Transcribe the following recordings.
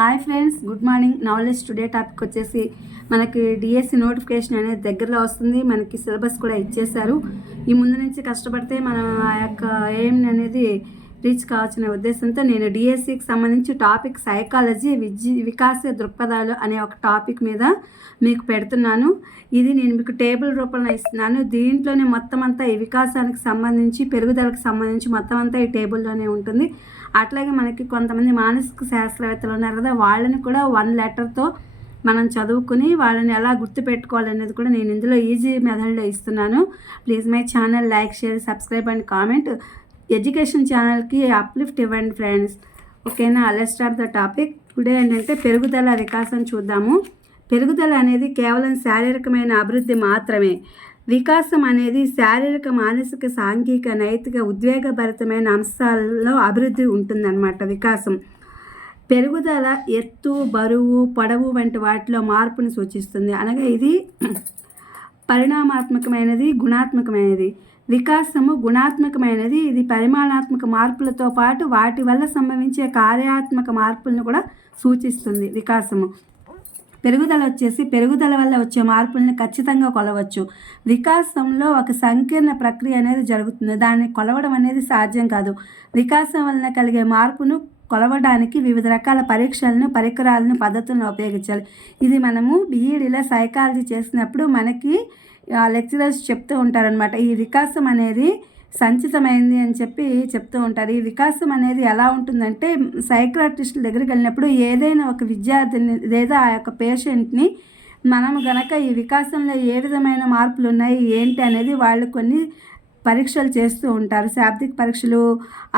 Hi friends, good morning. Knowledge today topic వచ్చేసి మనకి DSC notification అనేది దగ్గరలో వస్తుంది. మనకి సిలబస్ కూడా ఇచ్చేశారు. ఈ ముందు నుంచి కష్టపడితే మనం ఆ యొక్క ఎయిమ్ అనేది రీచ్ కావాల్సిన ఉద్దేశంతో నేను డిఎస్సికి సంబంధించి టాపిక్ సైకాలజీ వికాస దృక్పథాలు అనే ఒక టాపిక్ మీద మీకు పెడుతున్నాను. ఇది నేను మీకు టేబుల్ రూపంలో ఇస్తున్నాను. దీంట్లోనే మొత్తం అంతా ఈ వికాసానికి సంబంధించి పెరుగుదలకు సంబంధించి మొత్తం అంతా ఈ టేబుల్లోనే ఉంటుంది. అట్లాగే మనకి కొంతమంది మానసిక శాస్త్రవేత్తలు ఉన్నారు కదా, వాళ్ళని కూడా 1 లెటర్తో మనం చదువుకుని వాళ్ళని ఎలా గుర్తుపెట్టుకోవాలనేది కూడా నేను ఇందులో ఈజీ మెథడ్లో ఇస్తున్నాను. Please my channel like, share, subscribe and comment. Education ఛానల్కి అప్లిఫ్ట్ ఇవ్వండి ఫ్రెండ్స్. ఓకేనా? Let's start the topic. Today ఏంటంటే పెరుగుదల వికాసం చూద్దాము. పెరుగుదల అనేది కేవలం శారీరకమైన అభివృద్ధి మాత్రమే. వికాసం అనేది శారీరక, మానసిక, సాంఘిక, నైతిక, ఉద్వేగభరితమైన అంశాల్లో అభివృద్ధి ఉంటుందన్నమాట. వికాసం పెరుగుదల ఎత్తు, బరువు, పొడవు వంటి వాటిలో మార్పును సూచిస్తుంది. అనగా ఇది పరిణామాత్మకమైనది, గుణాత్మకమైనది. వికాసము గుణాత్మకమైనది. ఇది పరిమాణాత్మక మార్పులతో పాటు వాటి వల్ల సంభవించే కార్యాత్మక మార్పులను కూడా సూచిస్తుంది. వికాసము పెరుగుదల వచ్చేసి పెరుగుదల వల్ల వచ్చే మార్పులను ఖచ్చితంగా కొలవచ్చు. వికాసంలో ఒక సంకీర్ణ ప్రక్రియ అనేది జరుగుతుంది. దాన్ని కొలవడం అనేది సాధ్యం కాదు. వికాసం వలన కలిగే మార్పును కొలవడానికి వివిధ రకాల పరీక్షలను, పరికరాలను, పద్ధతులను ఉపయోగించాలి. ఇది మనము బీఈడీలో సైకాలజీ చేసినప్పుడు మనకి లెక్చరర్స్ చెప్తూ ఉంటారనమాట. ఈ వికాసం అనేది సంచితమైంది అని చెప్తూ ఉంటారు. ఈ వికాసం అనేది ఎలా ఉంటుందంటే, సైకియాట్రిస్టుల దగ్గరికి వెళ్ళినప్పుడు ఏదైనా ఒక విద్యార్థిని లేదా ఆ యొక్క పేషెంట్ని మనం గనక ఈ వికాసంలో ఏ విధమైన మార్పులు ఉన్నాయి ఏంటి అనేది వాళ్ళు కొన్ని పరీక్షలు చేస్తూ ఉంటారు. శాబ్దిక పరీక్షలు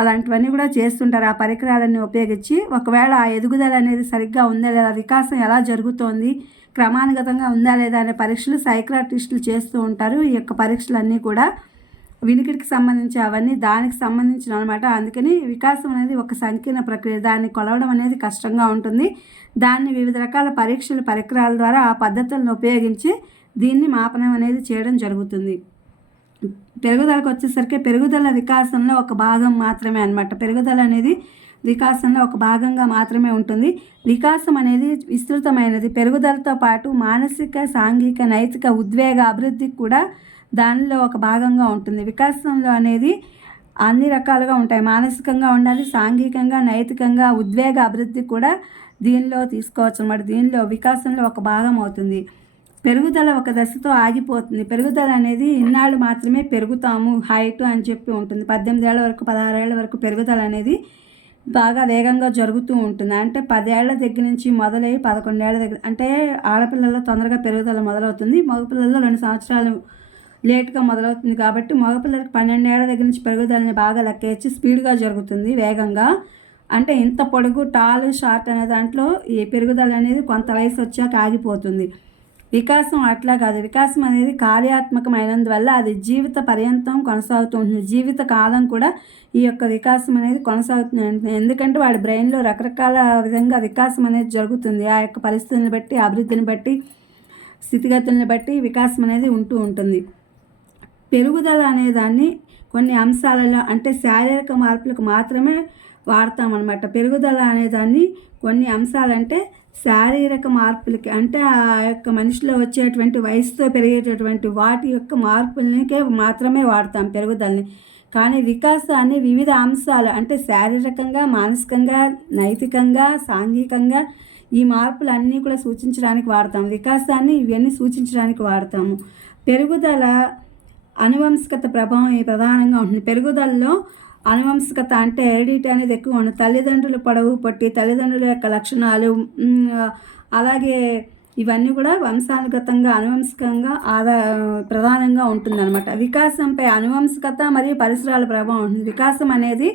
అలాంటివన్నీ కూడా చేస్తుంటారు. ఆ పరికరాలన్నీ ఉపయోగించి ఒకవేళ ఆ ఎదుగుదల అనేది సరిగ్గా ఉందా లేదా, వికాసం ఎలా జరుగుతోంది, క్రమానుగతంగా ఉందా లేదా అనే పరీక్షలు సైకియాట్రిస్టులు చేస్తూ ఉంటారు. ఈ యొక్క పరీక్షలన్నీ కూడా వినికిడికి సంబంధించి అవన్నీ దానికి సంబంధించిన అనమాట. అందుకని వికాసం అనేది ఒక సంకీర్ణ ప్రక్రియ. దాన్ని కొలవడం అనేది కష్టంగా ఉంటుంది. దాన్ని వివిధ రకాల పరీక్షలు, పరికరాల ద్వారా ఆ పద్ధతులను ఉపయోగించి దీన్ని మాపనం అనేది చేయడం జరుగుతుంది. పెరుగుదలకు వచ్చేసరికి పెరుగుదల వికాసంలో ఒక భాగం మాత్రమే అనమాట. పెరుగుదల అనేది వికాసంలో ఒక భాగంగా మాత్రమే ఉంటుంది. వికాసం అనేది విస్తృతమైనది. పెరుగుదలతో పాటు మానసిక, సాంఘిక, నైతిక, ఉద్వేగ అభివృద్ధికి కూడా దానిలో ఒక భాగంగా ఉంటుంది. వికాసంలో అనేది అన్ని రకాలుగా ఉంటాయి. మానసికంగా ఉండాలి, సాంఘికంగా, నైతికంగా, ఉద్వేగ అభివృద్ధి కూడా దీనిలో తీసుకోవచ్చు అన్నమాట. దీనిలో వికాసంలో ఒక భాగం అవుతుంది. పెరుగుదల ఒక దశతో ఆగిపోతుంది. పెరుగుదల అనేది ఇన్నాళ్ళు మాత్రమే పెరుగుతాము హైట్ అని ఉంటుంది. 18 ఏళ్ల వరకు, 16 ఏళ్ల వరకు పెరుగుదల అనేది బాగా వేగంగా జరుగుతూ ఉంటుంది. అంటే 10 ఏళ్ల దగ్గర నుంచి మొదలై 11 ఏళ్ల దగ్గర, అంటే ఆడపిల్లల్లో తొందరగా పెరుగుదల మొదలవుతుంది. మగపిల్లల్లో 2 సంవత్సరాలు లేట్గా మొదలవుతుంది. కాబట్టి మగపిల్లలకి 12 ఏళ్ల దగ్గర నుంచి పెరుగుదలని బాగా లెక్కేసి స్పీడ్గా జరుగుతుంది, వేగంగా. అంటే ఇంత పొడుగు, టాల్, షార్ట్ అనే దాంట్లో ఈ పెరుగుదల అనేది కొంత వయసు వచ్చాక ఆగిపోతుంది. వికాసం అట్లా కాదు. వికాసం అనేది కార్యాత్మకమైనందువల్ల అది జీవిత పర్యంతం కొనసాగుతూ ఉంటుంది. జీవిత కాలం కూడా ఈ యొక్క వికాసం అనేది కొనసాగుతుంది. ఎందుకంటే వాడి బ్రెయిన్లో రకరకాల విధంగా వికాసం అనేది జరుగుతుంది. ఆ యొక్క పరిస్థితులను బట్టి, అభివృద్ధిని బట్టి, స్థితిగతులను బట్టి వికాసం అనేది ఉంటూ ఉంటుంది. పెరుగుదల అనేదాన్ని కొన్ని అంశాలలో, అంటే శారీరక మార్పులకు మాత్రమే వాడతామన్నమాట. పెరుగుదల అనేదాన్ని కొన్ని అంశాలంటే శారీరక మార్పులకి, అంటే ఆ యొక్క మనిషిలో వచ్చేటువంటి వయసుతో పెరిగేటటువంటి వాటి యొక్క మార్పులకే మాత్రమే వాడతాం పెరుగుదలని. కానీ వికాసాన్ని వివిధ అంశాలు, అంటే శారీరకంగా, మానసికంగా, నైతికంగా, సాంఘికంగా ఈ మార్పులన్నీ కూడా సూచించడానికి వాడతాం. వికాసాన్ని ఇవన్నీ సూచించడానికి వాడతాము. పెరుగుదల అనువంశికత ప్రభావం ప్రధానంగా ఉంటుంది. పెరుగుదలలో అనువంశికత అంటే హెరిడిటీ అనేది ఎక్కువ ఉంటుంది. తల్లిదండ్రుల పొడవు, పొట్టి, తల్లిదండ్రుల యొక్క లక్షణాలు, అలాగే ఇవన్నీ కూడా వంశానుగతంగా, అనువంశికంగా ప్రధానంగా ఉంటుందన్నమాట. వికాసంపై అనువంశికత మరియు పరిసరాల ప్రభావం ఉంటుంది. వికాసం అనేది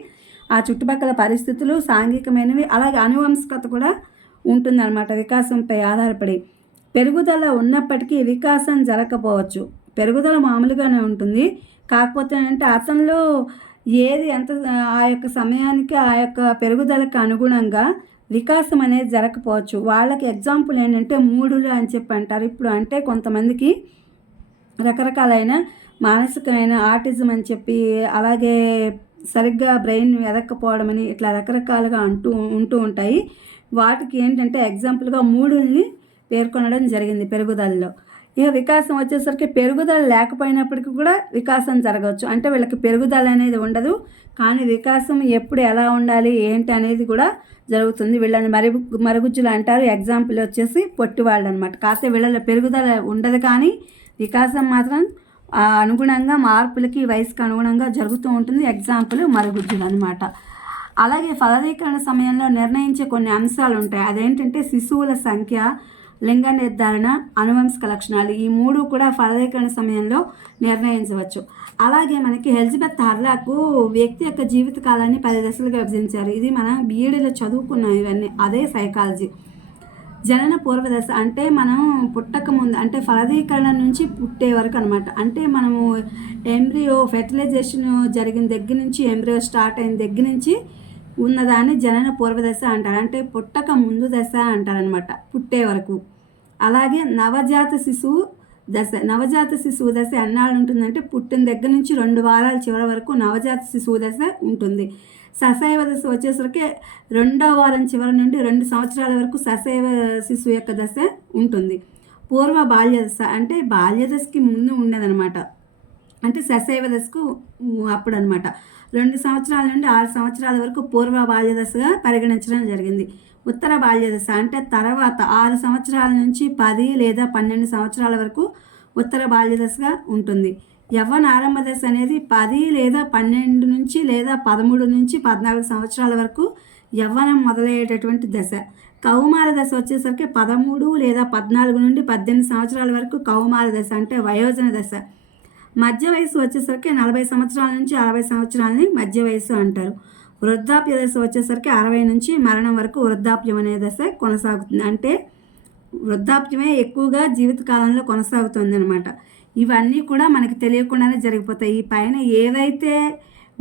ఆ చుట్టుపక్కల పరిస్థితులు, సాంఘికమైనవి, అలాగే అనువంశికత కూడా ఉంటుందన్నమాట వికాసంపై ఆధారపడి. పెరుగుదల ఉన్నప్పటికీ వికాసం జరగకపోవచ్చు. పెరుగుదల మామూలుగానే ఉంటుంది. కాకపోతే అంటే అతనిలో ఏది ఎంత ఆ యొక్క సమయానికి ఆ యొక్క పెరుగుదలకు అనుగుణంగా వికాసం అనేది జరగకపోవచ్చు. వాళ్ళకి ఎగ్జాంపుల్ ఏంటంటే 3లు అని అంటారు. ఇప్పుడు అంటే కొంతమందికి రకరకాలైన మానసికమైన ఆటిజం అని అలాగే సరిగ్గా బ్రెయిన్ ఎదక్కపోవడం అని ఇట్లా రకరకాలుగా ఉంటూ ఉంటాయి. వాటికి ఏంటంటే ఎగ్జాంపుల్గా 3ని పేర్కొనడం జరిగింది పెరుగుదలలో. ఇక వికాసం వచ్చేసరికి పెరుగుదల లేకపోయినప్పటికీ కూడా వికాసం జరగవచ్చు. అంటే వీళ్ళకి పెరుగుదల అనేది ఉండదు, కానీ వికాసం ఎప్పుడు ఎలా ఉండాలి ఏంటి అనేది కూడా జరుగుతుంది. వీళ్ళని మరుగుజ్జులు అంటారు. ఎగ్జాంపుల్ వచ్చేసి పొట్టివాళ్ళు అనమాట. కాకపోతే వీళ్ళలో పెరుగుదల ఉండదు, కానీ వికాసం మాత్రం అనుగుణంగా మార్పులకి వయసుకి అనుగుణంగా జరుగుతూ ఉంటుంది. ఎగ్జాంపుల్ మరుగుజ్జులు అనమాట. అలాగే ఫలదీకరణ సమయంలో నిర్ణయించే కొన్ని అంశాలు ఉంటాయి. అదేంటంటే శిశువుల సంఖ్య, లింగ నిర్ధారణ, అనువంశిక లక్షణాలు. ఈ 3 కూడా ఫలదీకరణ సమయంలో నిర్ణయించవచ్చు. అలాగే మనకి ఎలిజబెత్ హార్లాక్ వ్యక్తి యొక్క జీవిత కాలాన్ని 10 దశలుగా విభజించారు. ఇది మనం బీఈడీలో చదువుకున్నాం ఇవన్నీ. అదే సైకాలజీ. జనన పూర్వదశ అంటే మనం పుట్టక ముందు, అంటే ఫలదీకరణ నుంచి పుట్టే వరకు అనమాట. అంటే మనము ఎంబ్రియో ఫెర్టిలైజేషన్ జరిగిన దగ్గర నుంచి, ఎంబ్రియో స్టార్ట్ అయిన దగ్గర నుంచి ఉన్నదాన్ని జనన పూర్వదశ అంటారు. అంటే పుట్టక ముందు దశ అంటారనమాట, పుట్టే వరకు. అలాగే నవజాత శిశువు దశ. నవజాత శిశువు దశ ఎన్నాళ్ళు ఉంటుందంటే పుట్టిన దగ్గర నుంచి 2 వారాల చివరి వరకు నవజాత శిశువు దశ ఉంటుంది. సశైవ దశ వచ్చేసరికి 2వ వారం చివరి నుండి 2 సంవత్సరాల వరకు సశైవ శిశువు యొక్క దశ ఉంటుంది. పూర్వ బాల్య దశ అంటే బాల్య దశకి ముందు ఉండేదన్నమాట. అంటే సశైవ దశకు అప్పుడు అనమాట. 2 సంవత్సరాల నుండి 6 సంవత్సరాల వరకు పూర్వ బాల్య దశగా పరిగణించడం జరిగింది. ఉత్తర బాల్య దశ అంటే తర్వాత 6 సంవత్సరాల నుంచి 10 లేదా 12 సంవత్సరాల వరకు ఉత్తర బాల్య దశగా ఉంటుంది. యవ్వన ఆరంభ దశ అనేది 10 లేదా 12 నుంచి లేదా 13 నుంచి 14 సంవత్సరాల వరకు యవ్వనం మొదలయ్యేటటువంటి దశ. కౌమార దశ వచ్చేసరికి 13 లేదా 14 నుండి 18 సంవత్సరాల వరకు కౌమార దశ అంటే వయోజన దశ. మధ్య వయసు వచ్చేసరికి 40 సంవత్సరాల నుంచి 60 సంవత్సరాలని మధ్య వయసు అంటారు. వృద్ధాప్య దశ వచ్చేసరికి 60 నుంచి మరణం వరకు వృద్ధాప్యం అనే దశ కొనసాగుతుంది. అంటే వృద్ధాప్యమే ఎక్కువగా జీవితకాలంలో కొనసాగుతుంది అనమాట. ఇవన్నీ కూడా మనకి తెలియకుండానే జరిగిపోతాయి. ఈ పైన ఏవైతే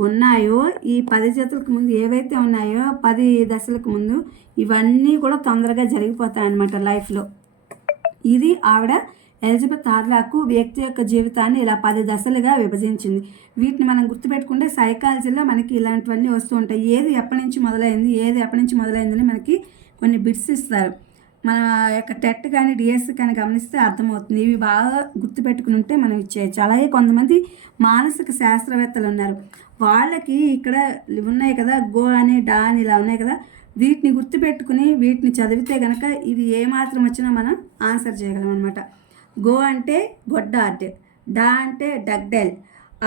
ఉన్నాయో, ఈ 10 జతలకు ముందు ఏవైతే ఉన్నాయో 10 దశలకు ముందు, ఇవన్నీ కూడా తొందరగా జరిగిపోతాయి అన్నమాట లైఫ్లో. ఇది ఆవిడ ఎలిజబెత్ హార్లాక్ వ్యక్తి యొక్క జీవితాన్ని ఇలా 10 దశలుగా విభజించింది. వీటిని మనం గుర్తుపెట్టుకుంటే సైకాలజీలో మనకి ఇలాంటివన్నీ వస్తూ ఉంటాయి. ఏది ఎప్పటి నుంచి మొదలైందని మనకి కొన్ని బిట్స్ ఇస్తారు. మన యొక్క టెట్ కానీ డిఎస్సి కానీ గమనిస్తే అర్థమవుతుంది. ఇవి బాగా గుర్తుపెట్టుకుని ఉంటే మనం ఇచ్చేయచ్చు. అలాగే కొంతమంది మానసిక శాస్త్రవేత్తలు ఉన్నారు. వాళ్ళకి ఇక్కడ ఉన్నాయి కదా, గో అని, డా అని ఇలా ఉన్నాయి కదా, వీటిని గుర్తుపెట్టుకుని వీటిని చదివితే కనుక ఇవి ఏమాత్రం వచ్చినా మనం ఆన్సర్ చేయగలం అనమాట. గో అంటే గొడ్డార్ట్, డా అంటే డగ్డెల్,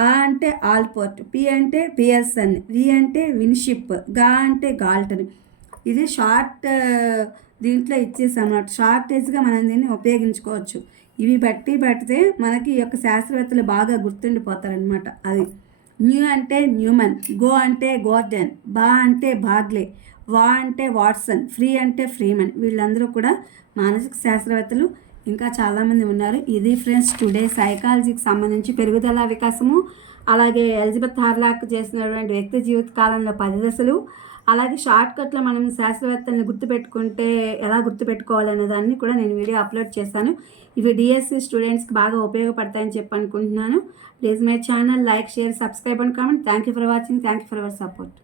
ఆ అంటే ఆల్పోర్ట్, పి అంటే పియర్సన్, వి అంటే విన్షిప్, గా అంటే గాల్టన్. ఇది షార్ట్ దీంట్లో ఇచ్చేసామన్నమాట. షార్టేజ్గా మనం దీన్ని ఉపయోగించుకోవచ్చు. ఇవి పట్టితే మనకి ఈ యొక్క శాస్త్రవేత్తలు బాగా గుర్తుండిపోతారనమాట. అది న్యూ అంటే న్యూమన్, గో అంటే గోర్డెన్, బా అంటే బాగ్లే, వా అంటే వాట్సన్, ఫ్రీ అంటే ఫ్రీమన్. వీళ్ళందరూ కూడా మానసిక శాస్త్రవేత్తలు. ఇంకా చాలామంది ఉన్నారు. ఇది ఫ్రెండ్స్ టుడే సైకాలజీకి సంబంధించి పెరుగుదల వికాసము, అలాగే ఎలిజబెత్ హార్లాక్ చేసినటువంటి వ్యక్తి జీవిత కాలంలో 10 దశలు, అలాగే షార్ట్కట్లో మనం శాస్త్రవేత్తల్ని గుర్తుపెట్టుకుంటే ఎలా గుర్తుపెట్టుకోవాలనే దాన్ని కూడా నేను వీడియో అప్లోడ్ చేశాను. ఇవి డిఎస్సి స్టూడెంట్స్కి బాగా ఉపయోగపడతాయని చెప్పి అనుకుంటున్నాను. Please my channel, like, share, subscribe and comment. Thank you for watching. Thank you for your support.